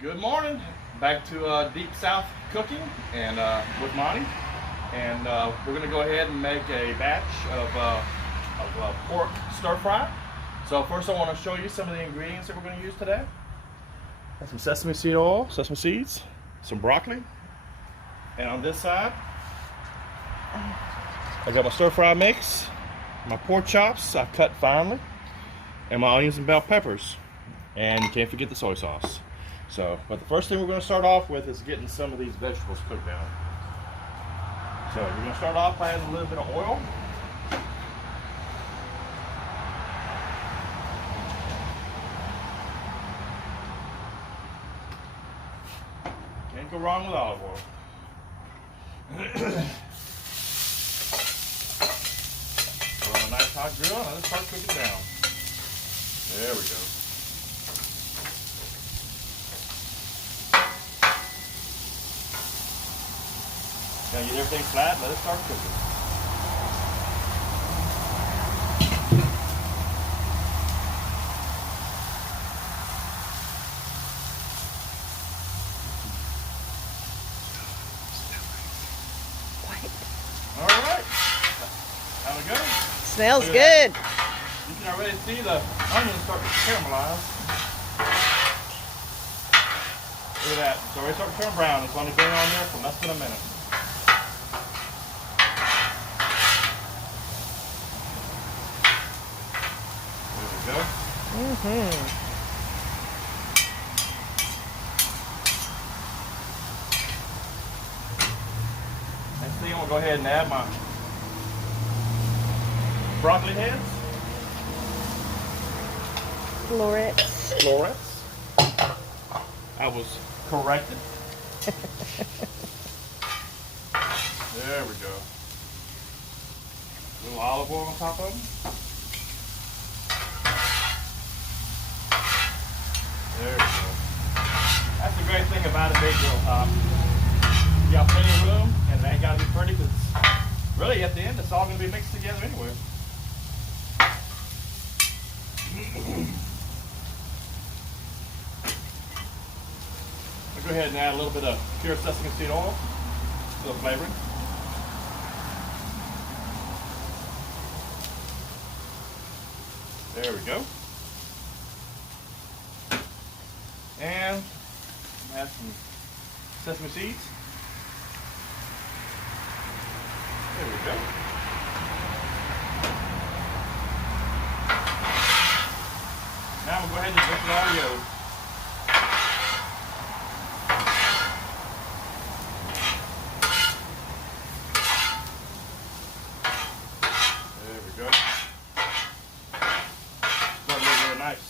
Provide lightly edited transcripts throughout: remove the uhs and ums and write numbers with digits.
Good morning. Back to Deep South cooking and with Monty, and we're going to go ahead and make a batch of pork stir fry. So first, I want to show you some of the ingredients that we're going to use today. Got some sesame seed oil, sesame seeds, some broccoli, and on this side, I got my stir fry mix, my pork chops I cut finely, and my onions and bell peppers, and you can't forget the soy sauce. So, but the first thing we're going to start off with is getting some of these vegetables cooked down. So we're going to start off by adding a little bit of oil. Can't go wrong with olive oil. Put on a nice hot grill and let's start cooking down. There we go. Now get everything flat and let it start cooking. All right, time to go. Smells good. You can already see the onions start to caramelize. Look at that, it's already starting to turn brown. It's only been on there for less than a minute. Go. Next thing, I'm going to go ahead and add my broccoli heads. Florets. Florets. I was corrected. There we go. A little olive oil on top of them. There we go. That's the great thing about a big grill top. You got plenty of room, and it ain't got to be pretty, because really at the end it's all going to be mixed together anyway. I'll go ahead and add a little bit of pure sesame seed oil for the flavoring. There we go. And add some sesame seeds. There we go. Now we'll go ahead and mix it all together. There we go. Starting to look really nice.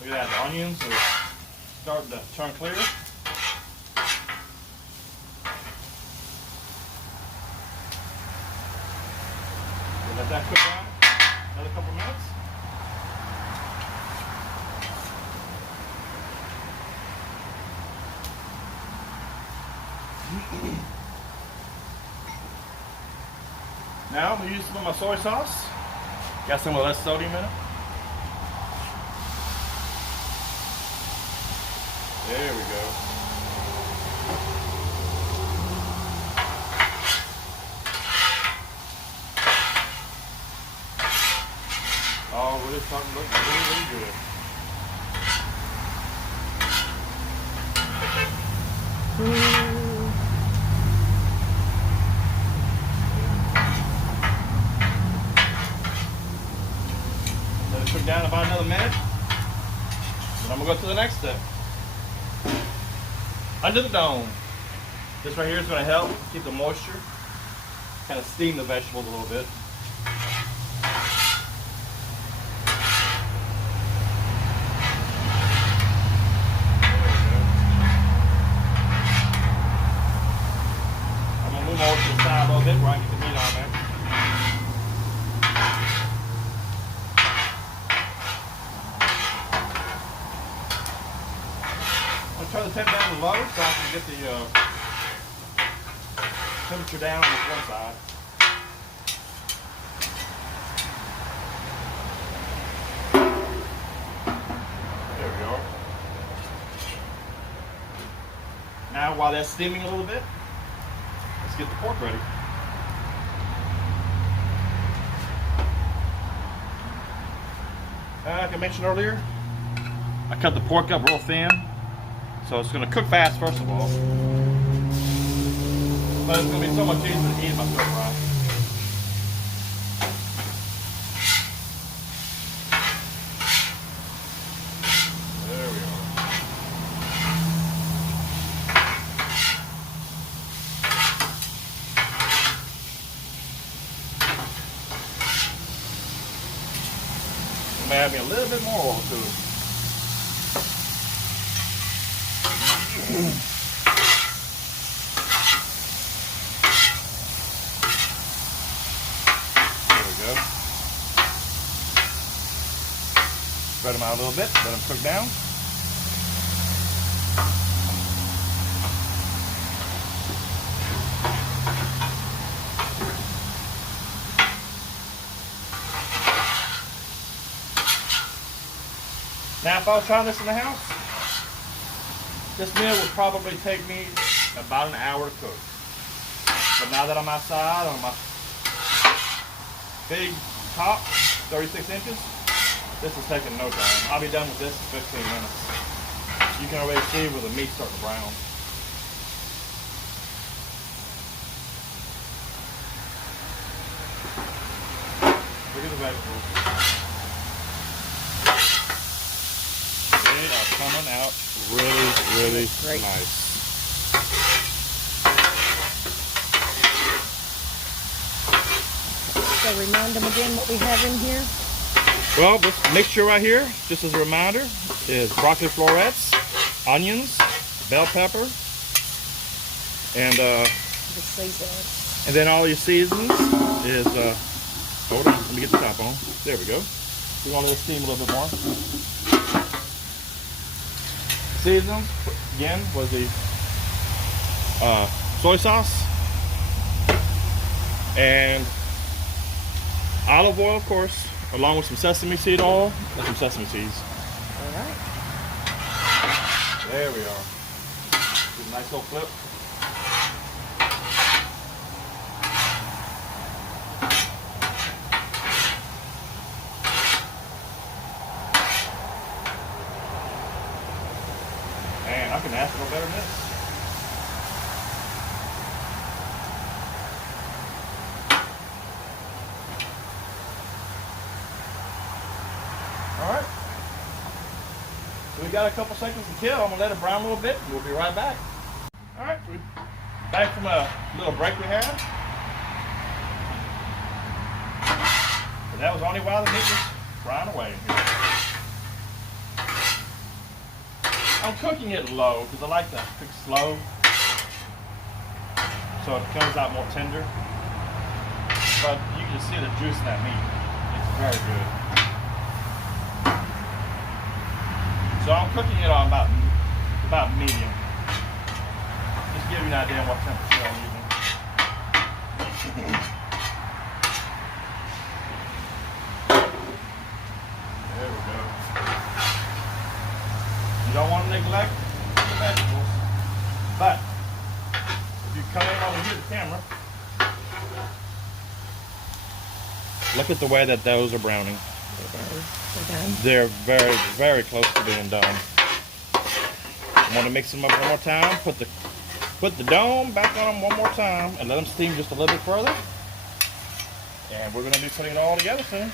Look at that, the onions are starting to turn clear. We'll let that cook down another couple minutes. Now I'm going to use some of my soy sauce. Got some with less sodium in it. There we go. Oh, really starting to look really, really good. Let it cook down about another minute. Then I'm going to go to the next step. Under the dome. This right here is going to help keep the moisture, kind of steam the vegetables a little bit. I'm going to move over to the side a little bit where I can get the meat on there. Turn the temp down to low so I can get the temperature down on this one side. There we are. Now, while that's steaming a little bit, let's get the pork ready. Like I mentioned earlier, I cut the pork up real thin, so it's going to cook fast first of all. But it's going to be so much easier to eat my stir fry. There we are. I'm going to add me a little bit more oil to it. Spread them out a little bit, let them cook down. Now, if I was trying this in the house, this meal would probably take me about an hour to cook. But now that I'm outside on my big top, 36 inches, this is taking no time. I'll be done with this in 15 minutes. You can already see where the meat's starting to brown. Look at the vegetables. They are coming out really nice. So remind them again what we have in here. Well, this mixture right here, just as a reminder, is broccoli florets, onions, bell pepper, and The seasonings. then all your seasonings is hold on, let me get the top on. There we go. We're gonna let it steam a little bit more. Seasonings again was the soy sauce and olive oil, of course, along with some sesame seed oil and some sesame seeds. All right. There we are. Give a nice little flip. Man, I can ask for no better than this. Alright. So we got a couple seconds to kill. I'm going to let it brown a little bit and we'll be right back. Alright, so we're back from a little break we had. But that was only while the meat was frying away here. I'm cooking it low because I like to cook slow so it comes out more tender. But you can see the juice in that meat. It's very good. So I'm cooking it on about medium. Just give you an idea of what temperature I'm using. There we go. You don't want to neglect the vegetables, but if you come in over here to the camera, look at the way that those are browning. They're very, very close to being done. I want to mix them up one more time. Put the dome back on them one more time and let them steam just a little bit further. And we're going to be putting it all together soon.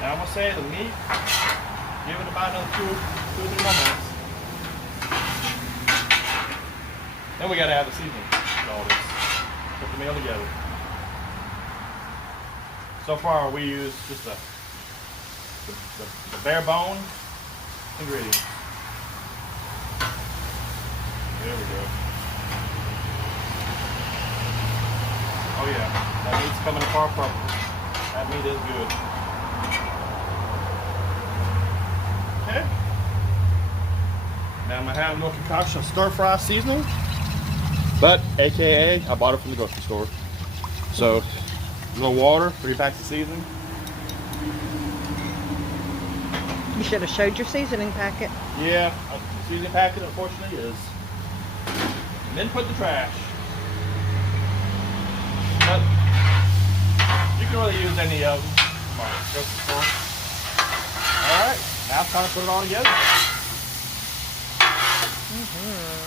Now I'm going to say the meat, give it about another 2 or 3 more minutes. Then we got to have the seasoning and all this. Put the meal together. So far we use just the bare bone ingredients. There we go. Oh yeah, that meat's coming apart properly. That meat is good. Okay. Now I'm gonna have a little concoction of stir fry seasoning. But AKA, I bought it from the grocery store. So, a little water, 3 packs of seasoning. You should have showed your seasoning packet. Yeah, the seasoning packet unfortunately is. And then put the trash. But you can really use any of them from our grocery store. Alright, now it's time to put it all together.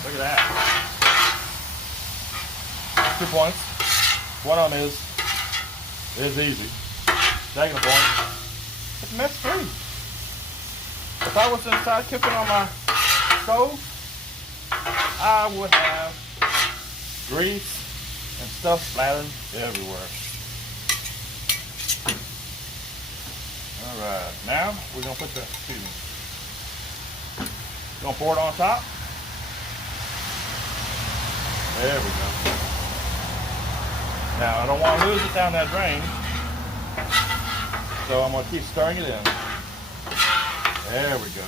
Look at that. 2 points. One of them is, it is easy. Second point, it's mess free. If I was inside cooking on my stove, I would have grease and stuff splattered everywhere. Alright, now we're going to put the seasoning. Going to pour it on top. There we go. Now I don't want to lose it down that drain, so I'm going to keep stirring it in. There we go.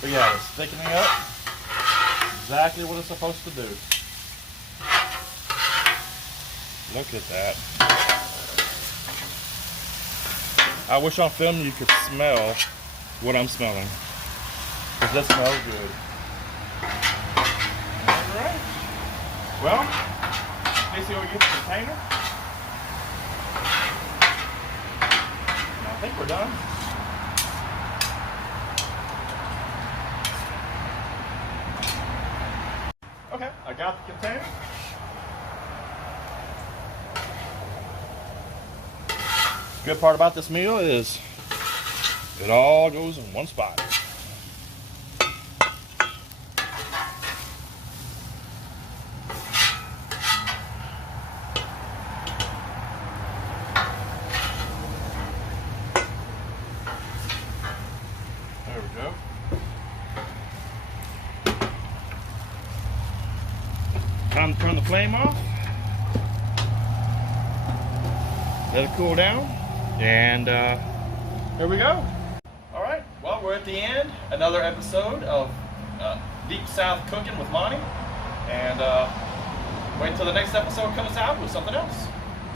But yeah, it's thickening up. Exactly what it's supposed to do. Look at that. I wish on film you could smell what I'm smelling. Because that smells good. Alright. Well, basically we get the container. I think we're done. Okay, I got the container. Good part about this meal is it all goes in one spot. There we go. Time to turn the flame off. Let it cool down. And here we go. All right, well, we're at the end. Another episode of Deep South Cooking with Monty. And wait until the next episode comes out with something else.